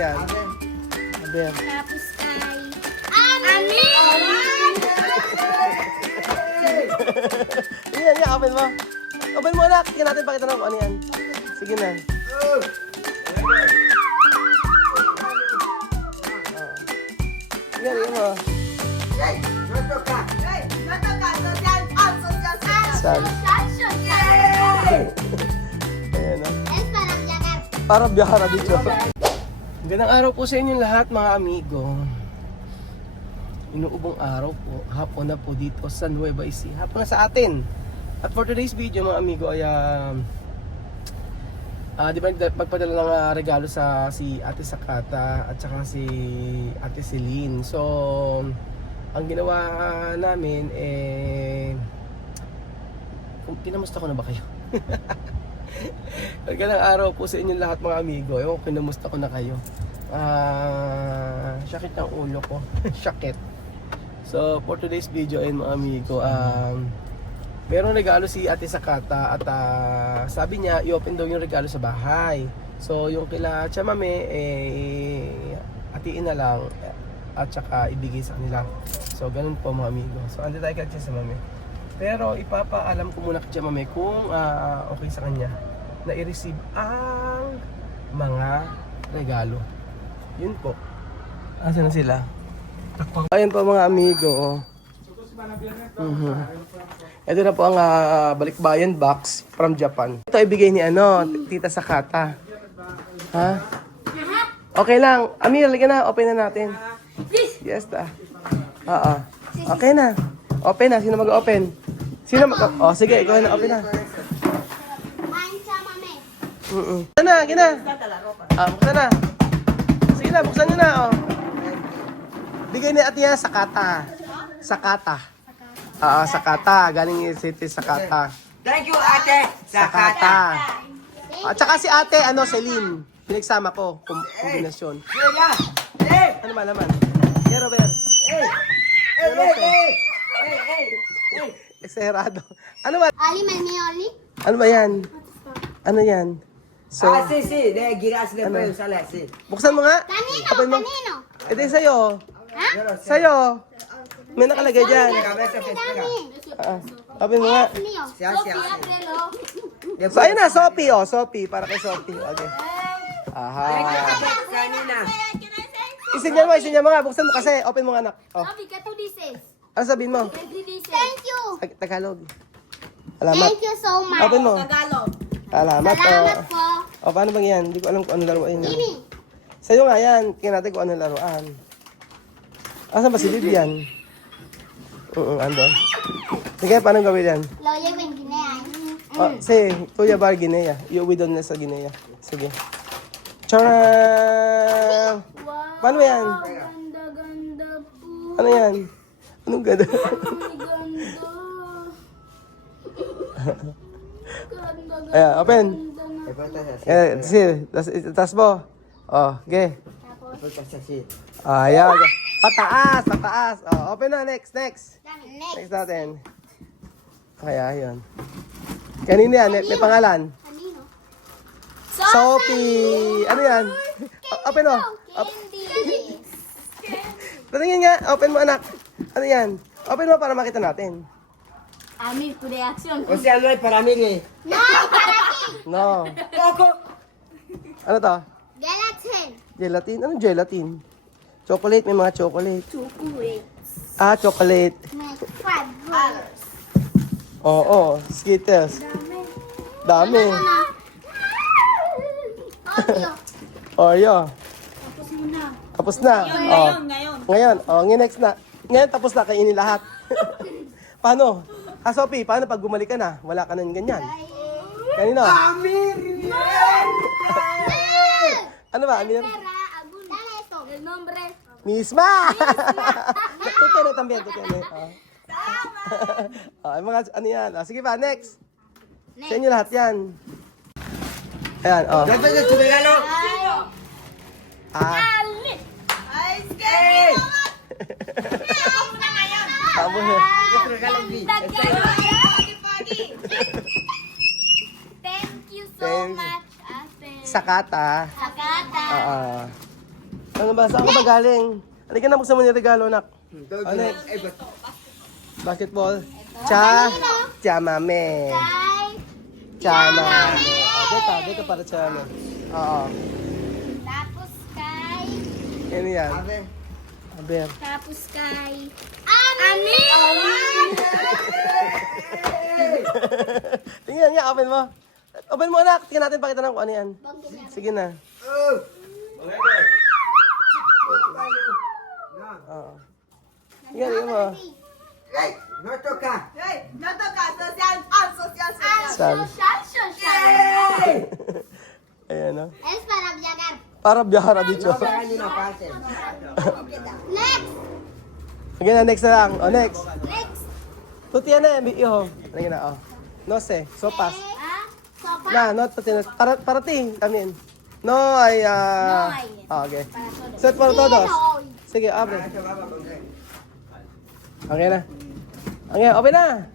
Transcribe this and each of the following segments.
yan? Aber. Tapos kay... Amin! Yan, yan. Open mo. Open mo, anak. Sige natin pakita na kung ano yan. Sige na. Yan, yan mo. Saan? Ayan na. Parang biyahara dito. Magandang araw po sa inyo lahat mga amigo. Inuubong araw po. Hapon na po dito sa Nueva Ecija. Hapon na sa atin. At for today's video mga amigo ay di ba magpadala ng regalo sa si Ate Sakata at saka si Ate Celine. So ang ginawa namin kinamusta ko na ba kayo? Magandang araw po sa inyo lahat mga amigo. Ewan ko kinamusta ko na kayo. Sakit ang ulo ko. Sakit. So for today's video ayun mga amigo, merong regalo si Ate Sakata at sabi niya i-open daw yung regalo sa bahay. So yung kila Chamame hatiin na lang at saka ibigay sa kanila. So ganun po mga amigo. So andi tayo kay Chamame. Pero ipapaalam ko muna kay Chamame kung okay sa kanya na i-receive ang mga regalo. Yun po. Asa na sila? Ayun po mga amigo. Ito na po ang balikbayan box from Japan. Ito ibigay ni Tita Sakata. Ha? Okay lang. Amir, halika na. Open na natin. Yes, ta. Oo. Okay na. Open na. Sino mag-open? Sino mag-open? Sige, ikaw na. Open na. Buksan na, gina. Buksan na. Sige na, buksan nyo na. Bigay ni Ate Sakata. Sakata. Sakata. Galing ni City Sakata. Thank you, Ate Sakata. At saka si Ate, Celine. Pinagsama ko. Kombinasyon. Ano ba naman? Hey, Robert. Exagerado. Ano ba? Ali, Ali. Ano ba yan? Ano yan? So, Sí. De giras de pedo sale así. buksan mo nga. Kanino? Open mo. Kanino? Ito yung sa'yo. Ha? Sa'yo. May nakalagay dyan. Cabeza festera. Open mo nga. Mio. Se hace así. So, ayun na. Sophie, Sophie. Para kay Sophie. Okay. Aha. Kanina. Isinyan mo nga. Buksan mo kasi. Open mo nga, anak. Sophie, ka to dices. Ano sabihin mo? Thank you. Tagalog. Salamat. Thank you so much. Open mo. Salamat. Salamat po. Paano bang yan? Hindi ko alam kung ano laruan yan. Mimi. Sa'yo nga yan. Tingnan natin kung ano laruan. Asan ba si Vivian? Andun. Sige, paano gawin yan? Loya yung Guinea. Si Kuya Bar, Guinea. Iuwi doon na sa Guinea. Sige. Tcharam! Wow. Paano yan? Ganda po. Ano yan? Anong ganda? Ganda. Ayan, open. Después así. Tas mo. Okay. Después así. Ayan. Pataas. Open na, next. Next natin. Kaya, yun. Kanina yan, may pangalan. Kanino? Sophie! Ano yan? Open mo. Candy. Tatingin nga, open mo anak. Ano yan? Open mo para makita natin. Amir, tu reacción. O sea, no hay para mí. No, para ti. No. Poco. Ano to? Gelatin. Gelatin? Anong gelatin? Chocolate, may mga chocolate. Chocolate. Chocolate. May 5 dollars. Oo, Skittles. Dami. Oreo. Tapos na. Ngayon. Next na. Ngayon tapos na, kainin lahat. Paano? Sophie, paano pag bumalik ka na? Wala ka nang ganyan. Kanino? Ano ba, Amir? Dale esto. El nombre. Misma! Tutene también, tutene. Mga ano yan. Sige pa, next. Sa inyo lahat yan. Ayan, Después de tu regalo. Tama na. Tu regalo vi. Thank you so Thank you. much, Ate. Sakata. Sakata. Ano ba? Saan ka ba galing? Halika na, buksan mo yung regalo, anak. Ano eh? Basketball. Chamame. Kay. Chamame. Dito para chamame. Oo. Tapos kay. Ano yan? Ave. Aber. Tapos kay. Amin! Tingnan nga, open mo. Open mo, anak. Tingnan natin, pakita na kung ano yan. Sige na. Oh. Oo. Tingnan mo. Hey, no toca. Sabi. Social. Ayan, no? Es para viajar. Para biyahara dito. No vean ni una parte. Next. Sige na, next na lang. O, next. Next. Tuti yan na, iho. Halika na, o. No sé, sopas. Sopa. Na, no, tuti na. Para ti, también. No, ay, No hay. okay. Set para todos. Hoy. Sige, abre. Eso va con qué. Okay na. Okay, open na.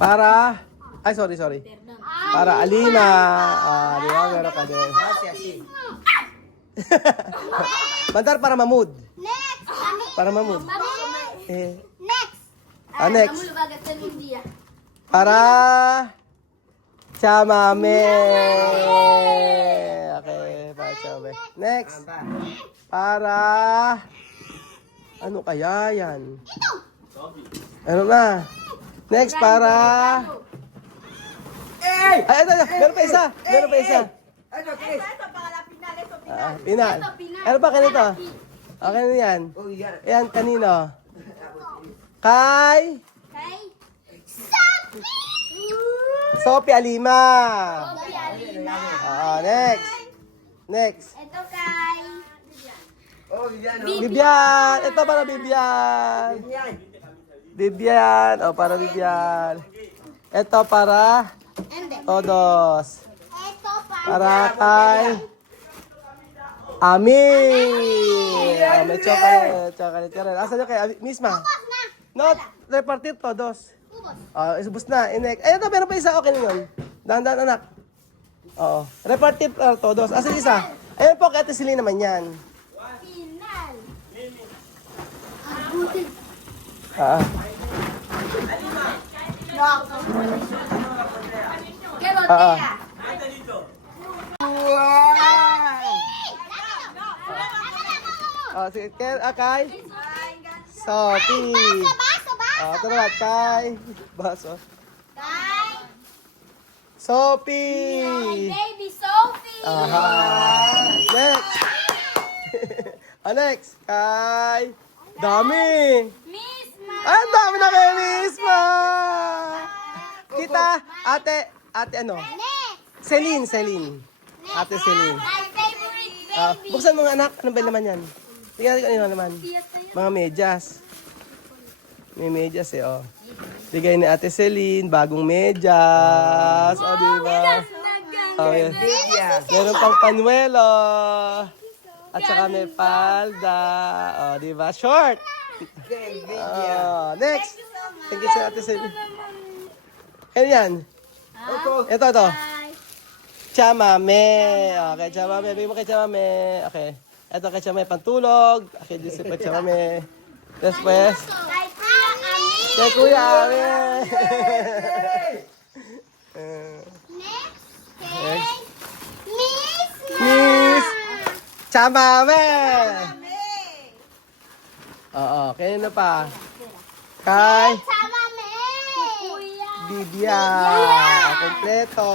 Para, ay, sorry. Para Alima. Di ba, meron ka din. Gracias, sí. Mandar para Mahmoud. Next. Kami. Para Mahmoud. Kami. Next. Next. Kamu lugar gastar un día. Para Chamame. Okay, para Chamame. Next. Amba. Para ano kaya yan? Ano na? Next para ¡Ey! ay, meron pa isa. Meron pa isa. ¿Eso qué es? Pinal. Ano pa kanito? Okay na yan. Uy, ya. Yan, kanino? Kay Kay. Sophie Alima. Sophie Alima. Next. Ito kay. Oh, Viviano. Bibian. Ito para Bibian. Vivian. Bibian. O, para Bibian. Ito para Ende. todos. Ito Para kay Ami. May chocolate. Asan yung kay Ami? Misma. No, repartir todos. Ubus na. Ayun to, meron pa isa. Okay na yun. Dahan-dahan, anak. Oo. Repartir todos. Asan yung isa? Ayun po, kay Ate Celine naman yan. Final. ¿Qué botella? Sige, kay Sophie. Baso. Ito naman, kay baso. Kay. Sophie. Baby Sophie. Aha. Next. Next. Kay Dami. Misma. Ay, ang dami na kay Misma. Kita, ate ano? Next. Celine. Ate Celine. My favorite baby. Buksan mo nga, anak. Anong ba yung laman yan? Tingnan natin kung ano yung laman. Mga medyas. May medyas oh. Bigay ni Ate Celine, bagong medyas. Diba? Yan. Meron pang panuelo. At saka may palda. Diba? Short. Next. Thank you sa Ate Celine. Ano yan? Ito. Bye. Chamame. Okay, chamame. Bigay mo kay chamame. Okay. Ito kay chamame pantulog. Okay, dito kay chamame. Después. Kay Kuya Ami. Kay Kuya Ami. Next. Next. Misma. Miss Chamame. Oo, kanino pa? Kay Chamame. Kuya. Bibia. Kompleto.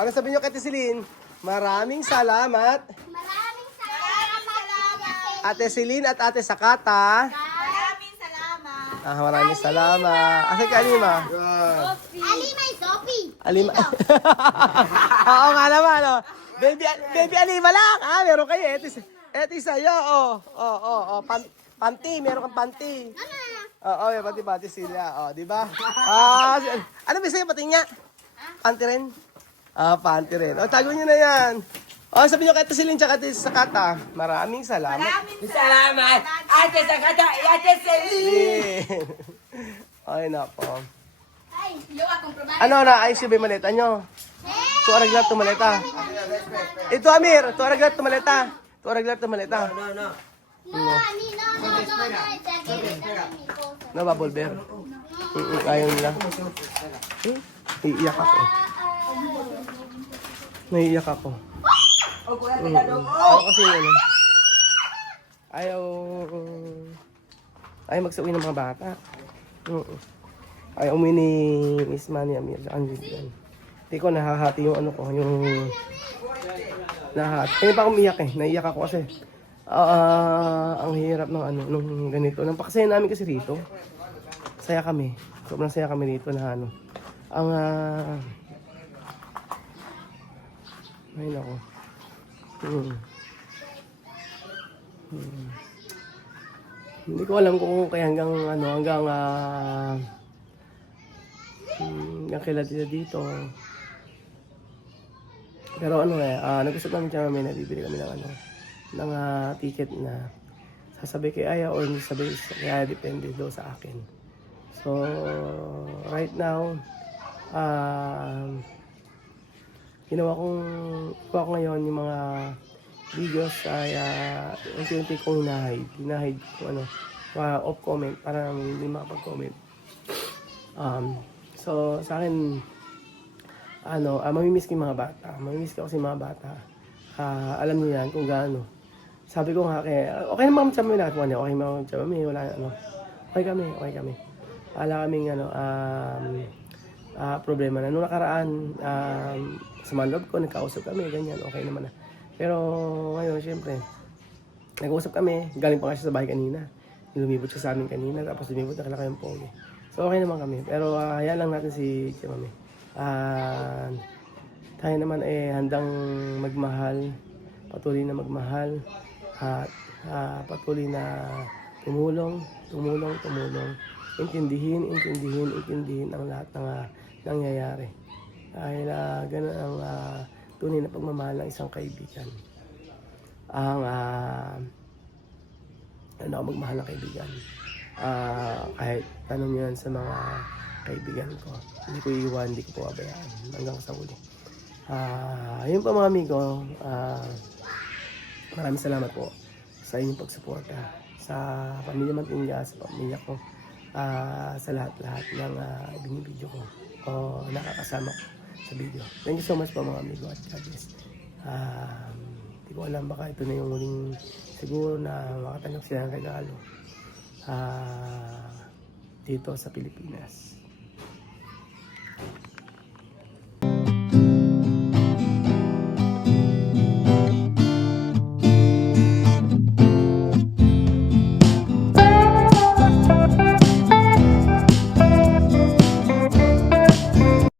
Ano sabi niyo kay Ate Celine? Maraming salamat. Maraming salamat. Ate Celine at Ate Sakata. Maraming salamat. Asa ka Alima? Alima y Sophie. Alima. Oo nga naman, oh. Baby Alima lang. Meron kayo. Ito sa'yo, panty, meron kang panty. May pati sila, di ba? Ano ba sa'yo, pati niya? Panty rin? Panty rin. Tago nyo na yan. Sabi nyo kay Ate Celine tsaka Ate Sakata, maraming salamat. Salamat. Ate Sakata y Ate Celine. Ay, nako. Ay, yo a comprobar. Ano na, ayos yung maleta nyo? Tu arreglar tu maleta. Ito Amir, tu arreglar tu maleta. Tu Ikaw naglat na malita. No, no, no. No, Ani, no, no, no, no. No, bubble bear. Ayaw nila. Naiiyak ako. Naiiyak ako. Oh, kuya, pinado. Ako kasi ano. Ayaw magsuwi ng mga bata. Ayaw umuwi ni Miss Manny Amir. Ang yan. Hindi ko nahahati yung ano ko, yung nahahati. Kaya pa ako umiyak eh. Naiiyak ako kasi ang hirap ng ano, nung ganito. Napakasaya namin kasi rito. Saya kami. Sobrang saya kami rito na ano. Ang ay nako. Hindi ko alam kung kaya hanggang kailan sila dito. Pero ano nag-usap kami siya, may nabibili kami ng ng ticket na sasabi kay Aya or hindi sabi kay Aya, depende daw sa akin. So right now ginawa ko ngayon yung mga videos ay unti-unti kong hinahide ko off comment para hindi makapag-comment. So sa akin mamimiss ko yung mga bata. Mamimiss ko kasi yung mga bata. Alam niyo yan kung gaano. Sabi ko nga okay naman kami lahat. Okay naman kami. Wala Okay kami. Wala kaming problema na. Nung nakaraan, sa mga loob ko, nagkausap kami, ganyan, okay naman na. Pero ngayon, syempre, nag-uusap kami, galing pa nga siya sa bahay kanina. Lumibot siya sa amin kanina, tapos lumibot na kailangan yung pogi. So okay naman kami. Pero hayaan lang natin si Mami. Tayo naman handang magmahal, patuloy na magmahal, at patuloy na tumulong. Intindihin ang lahat ng nangyayari. Dahil ganun ang tunay na pagmamahal ng isang kaibigan. Magmahal ng kaibigan. Kahit tanong nyo yan sa mga kaibigan ko, hindi ko iiwan, hindi ko po abayaan hanggang sa uli. Yun po mga amigo, maraming salamat po sa inyong pagsuporta sa pamilya Mantinga, sa pamilya ko, sa lahat-lahat ng binibidyo ko o nakakasama ko sa video. Thank you so much po mga amigo at God bless. Hindi ko alam, baka ito na yung huling siguro na makatanggap sila ng regalo dito sa Pilipinas.